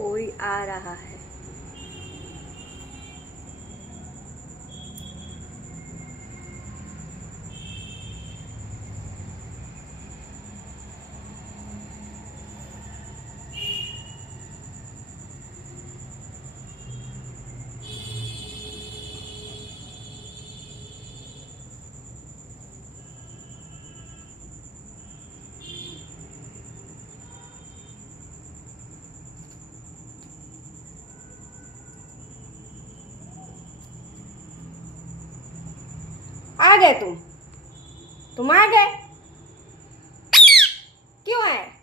कोई आ रहा है। आ गए तुम आ गए। क्यों है?